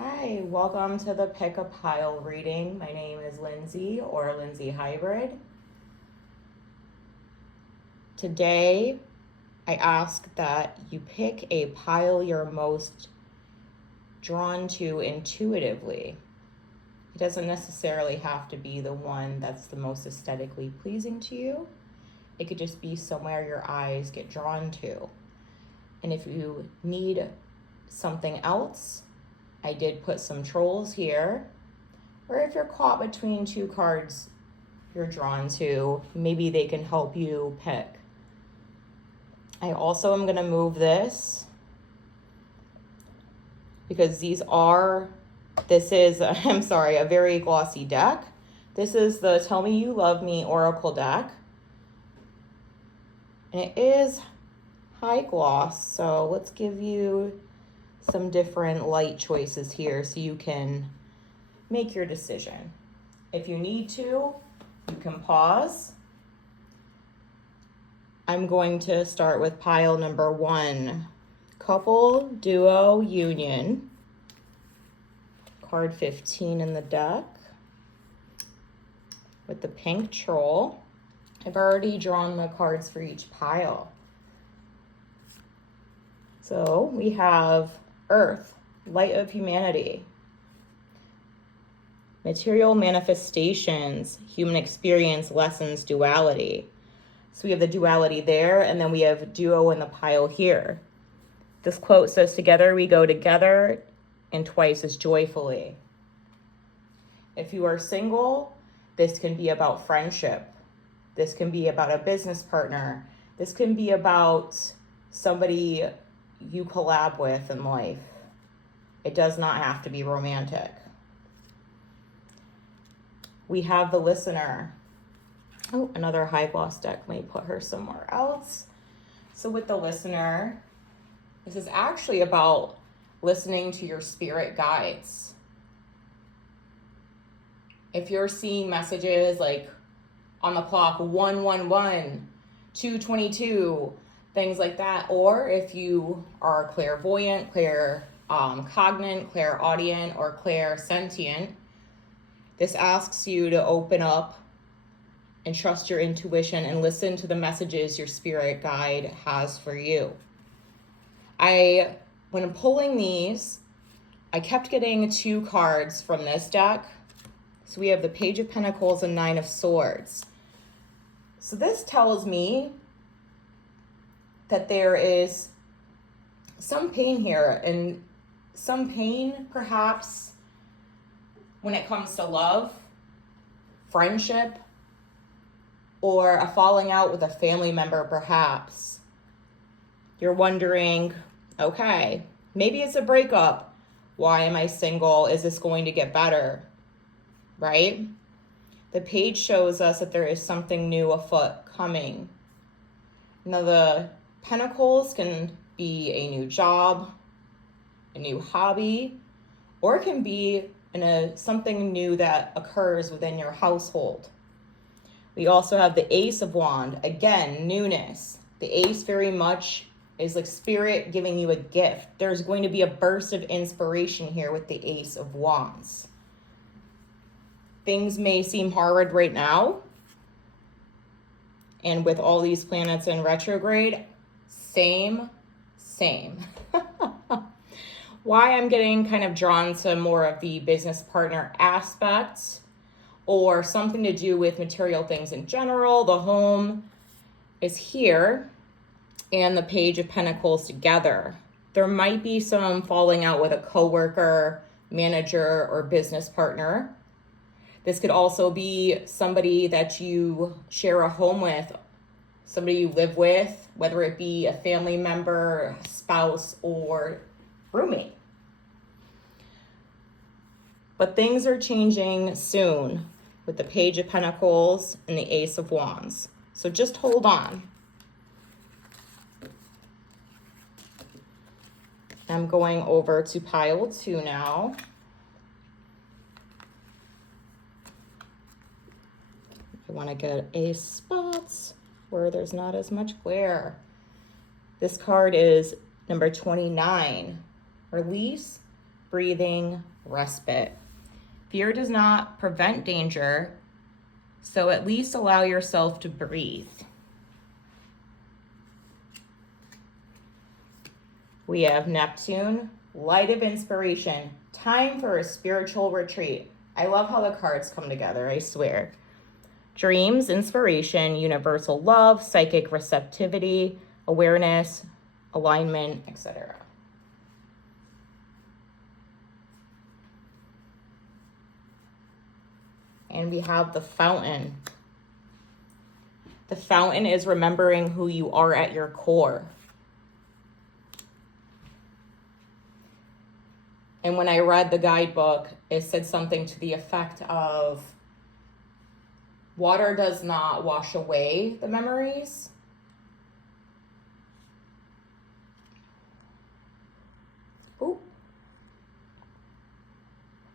Hi, welcome to the Pick a Pile reading. My name is Lindsay or Lindsay Hybrid. Today, I ask that you pick a pile you're most drawn to intuitively. It doesn't necessarily have to be the one that's the most aesthetically pleasing to you. It could just be somewhere your eyes get drawn to. And if you need something else, I did put some trolls here. Or if you're caught between two cards you're drawn to, maybe they can help you pick. I also am going to move this because this is a very glossy deck. This is the Tell Me You Love Me Oracle deck. And it is high gloss, so let's give you some different light choices here so you can make your decision. If you need to, you can pause. I'm going to start with pile number 1, Couple, Duo, Union. Card 15 in the deck with the pink troll. I've already drawn the cards for each pile. So we have Earth, Light of Humanity. Material manifestations, human experience, lessons, duality. So we have the duality there, and then we have duo in the pile here. This quote says, together we go together, and twice as joyfully. If you are single, this can be about friendship. This can be about a business partner. This can be about somebody you collab with in life. It does not have to be romantic. We have the Listener. Oh, another high gloss deck. Let me put her somewhere else. So with the Listener, this is actually about listening to your spirit guides. If you're seeing messages like on the clock 111, 222, things like that, or if you are clairvoyant, cognate, clairaudient, or clairsentient, this asks you to open up and trust your intuition and listen to the messages your spirit guide has for you. When I'm pulling these, I kept getting 2 cards from this deck. So we have the Page of Pentacles and 9 of Swords. So this tells me that there is some pain here, and some pain perhaps when it comes to love, friendship, or a falling out with a family member perhaps. You're wondering, okay, maybe it's a breakup. Why am I single? Is this going to get better? Right? The page shows us that there is something new afoot coming. Now the Pentacles can be a new job, a new hobby, or it can be something new that occurs within your household. We also have the Ace of Wands. Again, newness. The Ace very much is like spirit giving you a gift. There's going to be a burst of inspiration here with the Ace of Wands. Things may seem hard right now. And with all these planets in retrograde, same. Why I'm getting kind of drawn to more of the business partner aspect or something to do with material things in general, the home is here, and the Page of Pentacles together. There might be some falling out with a coworker, manager, or business partner. This could also be somebody that you share a home with, somebody you live with, whether it be a family member, spouse, or roommate. But things are changing soon with the Page of Pentacles and the Ace of Wands. So just hold on. I'm going over to pile 2 now. I want to get a spot where there's not as much glare. This card is number 29. Release, breathing, respite. Fear does not prevent danger, so at least allow yourself to breathe. We have Neptune, light of inspiration, time for a spiritual retreat. I love how the cards come together, I swear. Dreams, inspiration, universal love, psychic receptivity, awareness, alignment, etc. And we have the Fountain. The Fountain is remembering who you are at your core. And when I read the guidebook, it said something to the effect of, water does not wash away the memories. Ooh.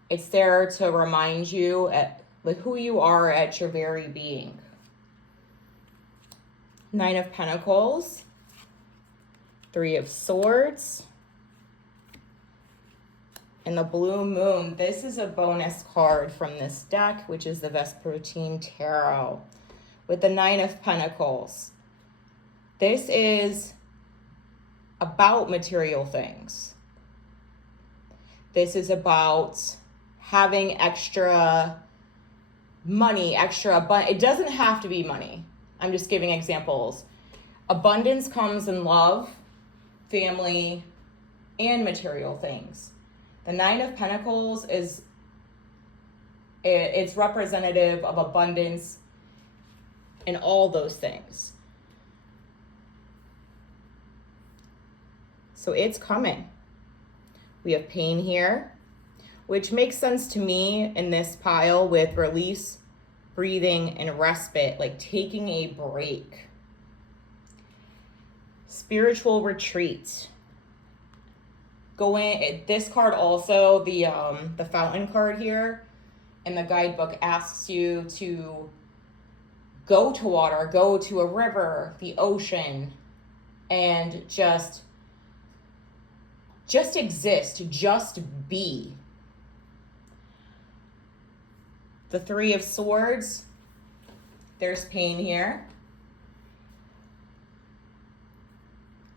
It's there to remind you who you are at your very being. Nine of Pentacles, Three of Swords, and the Blue Moon. This is a bonus card from this deck, which is the Vespertine Tarot, with the Nine of Pentacles. This is about material things. This is about having extra money, it doesn't have to be money. I'm just giving examples. Abundance comes in love, family, and material things. The Nine of Pentacles it's representative of abundance in all those things. So it's coming. We have pain here, which makes sense to me in this pile with release, breathing, and respite, like taking a break. Spiritual retreat. This card also, the Fountain card here, and the guidebook asks you to go to water, go to a river, the ocean, and just exist, just be. The Three of Swords, there's pain here.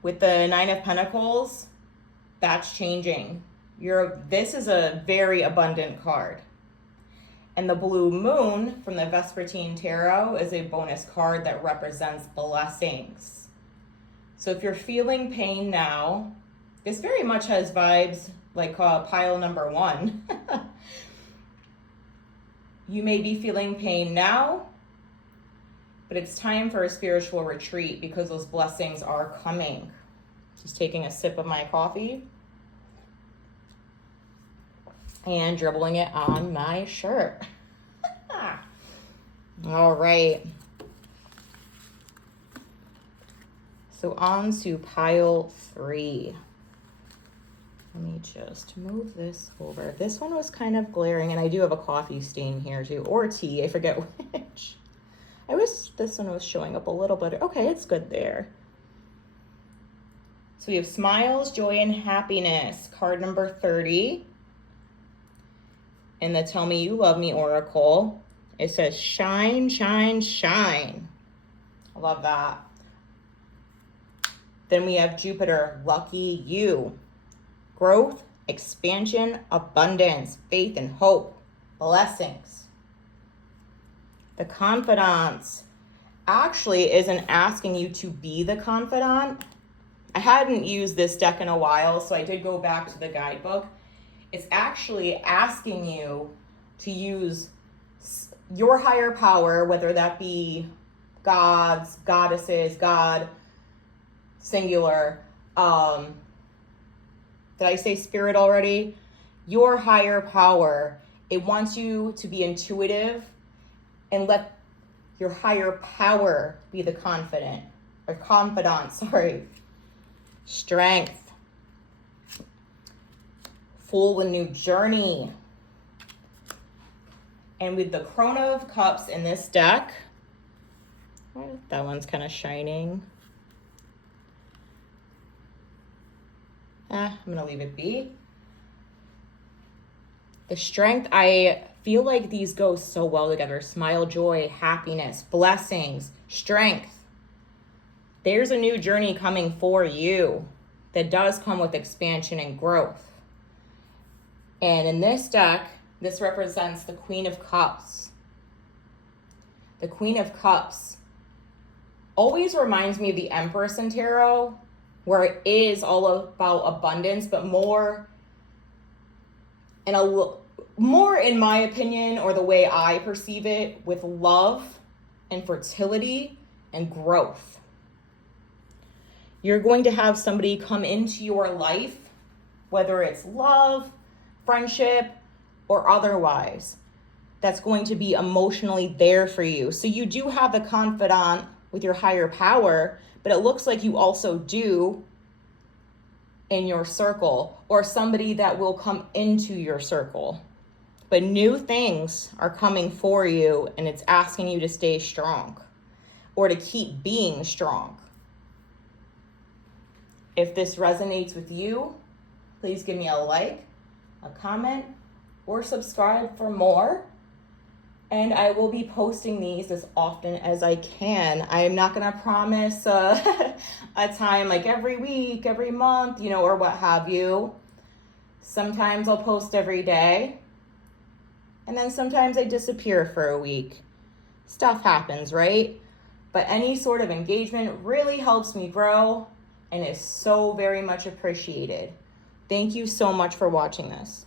With the Nine of Pentacles, that's changing. This is a very abundant card. And the Blue Moon from the Vespertine Tarot is a bonus card that represents blessings. So if you're feeling pain now, this very much has vibes like pile number 1. You may be feeling pain now, but it's time for a spiritual retreat because those blessings are coming. Just taking a sip of my coffee and dribbling it on my shirt. All right. So on to pile 3. Let me just move this over. This one was kind of glaring, and I do have a coffee stain here too, or tea, I forget which. I wish this one was showing up a little better. Okay, it's good there. So we have smiles, joy, and happiness. Card number 30. In the Tell Me You Love Me Oracle, it says shine, shine, shine. I love that. Then we have Jupiter, lucky you. Growth, expansion, abundance, faith, and hope. Blessings. The Confidants actually isn't asking you to be the confidant. I hadn't used this deck in a while, so I did go back to the guidebook. It's actually asking you to use your higher power, whether that be gods, goddesses, God, singular. Did I say spirit already? Your higher power. It wants you to be intuitive and let your higher power be the confidant. Strength. Full with new journey. And with the Crone of Cups in this deck, that one's kind of shining. I'm going to leave it be. The Strength, I feel like these go so well together. Smile, joy, happiness, blessings, strength. There's a new journey coming for you that does come with expansion and growth. And in this deck, this represents the Queen of Cups. The Queen of Cups always reminds me of the Empress in Tarot, where it is all about abundance, but more in my opinion, or the way I perceive it, with love and fertility and growth. You're going to have somebody come into your life, whether it's love, friendship, or otherwise, that's going to be emotionally there for you. So you do have the confidant with your higher power, but it looks like you also do in your circle, or somebody that will come into your circle. But new things are coming for you, and it's asking you to stay strong or to keep being strong. If this resonates with you, please give me a like, a comment, or subscribe for more. And I will be posting these as often as I can. I am not going to promise a time like every week, every month, or what have you. Sometimes I'll post every day. And then sometimes I disappear for a week. Stuff happens, right? But any sort of engagement really helps me grow and is so very much appreciated. Thank you so much for watching this.